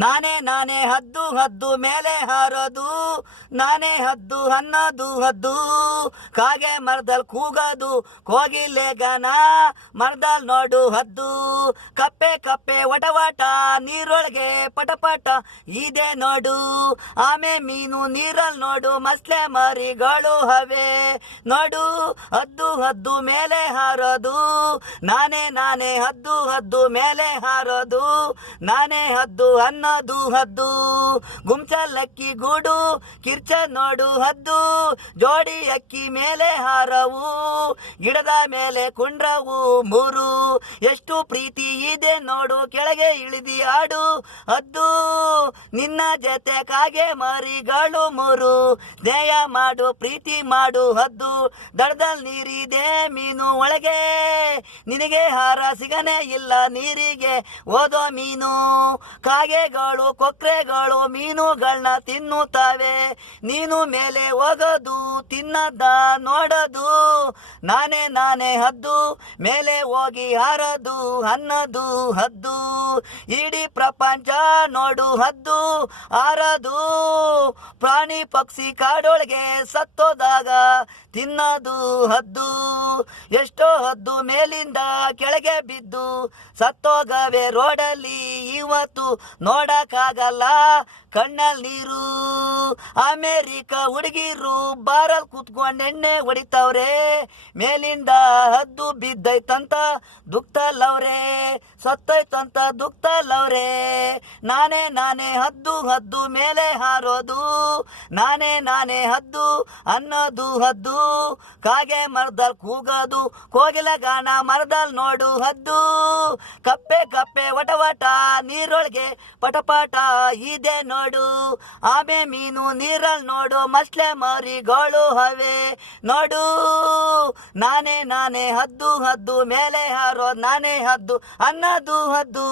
ನಾನೇ ನಾನೇ ಹದ್ದು ಹದ್ದು ಮೇಲೆ ಹಾರೋದು, ನಾನೇ ಹದ್ದು ಅನ್ನೋದು ಹದ್ದು. ಕಾಗೆ ಮರದಲ್ ಕೂಗೋದು, ಕೋಗಿಲೆ ಗಾನ ಮರದಲ್ ನೋಡು ಹದ್ದು. ಕಪ್ಪೆ ಕಪ್ಪೆ ವಟವಟ ನೀರೊಳಗೆ ಪಟಪಟ ಇದೆ ನೋಡು. ಆಮೆ ಮೀನು ನೀರಲ್ಲಿ ನೋಡು, ಮಸ್ಲೆ ಮರಿಗಳು ಹವೆ ನೋಡು. ಹದ್ದು ಹದ್ದು ಮೇಲೆ ಹಾರೋದು, ನಾನೇ ನಾನೇ ಹದ್ದು ಹದ್ದು ಮೇಲೆ ಹಾರೋದು, ನಾನೇ ಹದ್ದು ಅನ್ನೋದು ಹದ್ದು. ಗುಂಚಲಕ್ಕಿ ಗೂಡು ಕಿರ್ಚ ನೋಡು ಹದ್ದು, ಜೋಡಿ ಅಕ್ಕಿ ಮೇಲೆ ಹಾರವು, ಗಿಡದ ಮೇಲೆ ಕುಂಡ್ರವು ಮೂರು. ಎಷ್ಟು ಪ್ರೀತಿ ಇದೆ ನೋಡು, ಕೆಳಗೆ ಇಳಿದಿ ಆಡು ಹದ್ದು. ನಿನ್ನ ಜೊತೆ ಕಾಗೆ ಮರಿಗಳು ಮೂರು, ಸ್ನೇಹ ಮಾಡು ಪ್ರೀತಿ ಮಾಡು ಹದ್ದು. ದಡದಲ್ಲಿ ನೀರಿದೆ ಮೀನು ಒಳಗೆ, ನಿನಗೆ ಹಾರ ಸಿಗನೆ ಇಲ್ಲ ನೀರಿಗೆ ಓದೋ ಮೀನು. ಕಾಗೆಗಳು ಕೊಕ್ರೆಗಳು ಮೀನುಗಳನ್ನ ತಿನ್ನುತ್ತವೆ, ನೀನು ಮೇಲೆ ಹೋಗೋದು ತಿನ್ನದ ನೋಡೋದು. ನಾನೇ ನಾನೇ ಹದ್ದು ಮೇಲೆ ಹೋಗಿ ಹಾರೋದು ಅನ್ನೋದು ಹದ್ದು. ಇಡೀ ಪ್ರಪಂಚ ನೋಡು ಹದ್ದು ಹಾರೋದು, ಪ್ರಾಣಿ ಪಕ್ಷಿ ಕಾಡೊಳಗೆ ಸತ್ತೋದಾಗ ತಿನ್ನೋದು ಹದ್ದು. ಎಷ್ಟೋ ಹದ್ದು ಮೇಲಿಂದ ಕೆಳಗೆ ಬಿದ್ದು ಸತ್ತೋಗವೆ ರೋಡಲ್ಲಿ, ಇವತ್ತು ನೋಡಕ್ಕಾಗಲ್ಲ ಕಣ್ಣಲ್ಲಿ ನೀರು. ಅಮೇರಿಕ ಹುಡುಗಿರು ಬಾರಲ್ ಕೂತ್ಕೊಂಡು ಎಣ್ಣೆ ಹೊಡಿತವ್ರೆ, ಮೇಲಿಂದ ಹದ್ದು ಬಿದ್ದೈತಂತ ದುಃಖದಲ್ಲವ್ರೆ, ಸತ್ತೈತಂತ ದುಃಖದಲ್ಲವ್ರೆ. ನಾನೇ ನಾನೇ ಹದ್ದು ಹದ್ದು ಮೇಲೆ ಹಾರೋದು, ನಾನೇ ನಾನೇ ಹದ್ದು ಅನ್ನೋದು ಹದ್ದು. ಕಾಗೆ ಮರದಲ್ಲಿ ಕೂಗೋದು, ಕೋಗಿಲ ಗಾನ ಮರದಲ್ಲಿ ನೋಡು ಹದ್ದು. ಕಪ್ಪೆ ಕಪ್ಪೆ ವಟವಟ ನೀರೊಳಗೆ ಪಟಪಟ ಇದೆ ನೋಡು. ಆಮೆ ಮೀನು ನೀರಲ್ಲಿ ನೋಡು, ಮಸ್ಲೆ ಮರಿಗಳು ಹವೆ ನೋಡು. ನಾನೇ ನಾನೇ ಹದ್ದು ಹದ್ದು ಮೇಲೆ ಹಾರೋ, ನಾನೇ ಹದ್ದು ಅನ್ನೋದು ಹದ್ದು.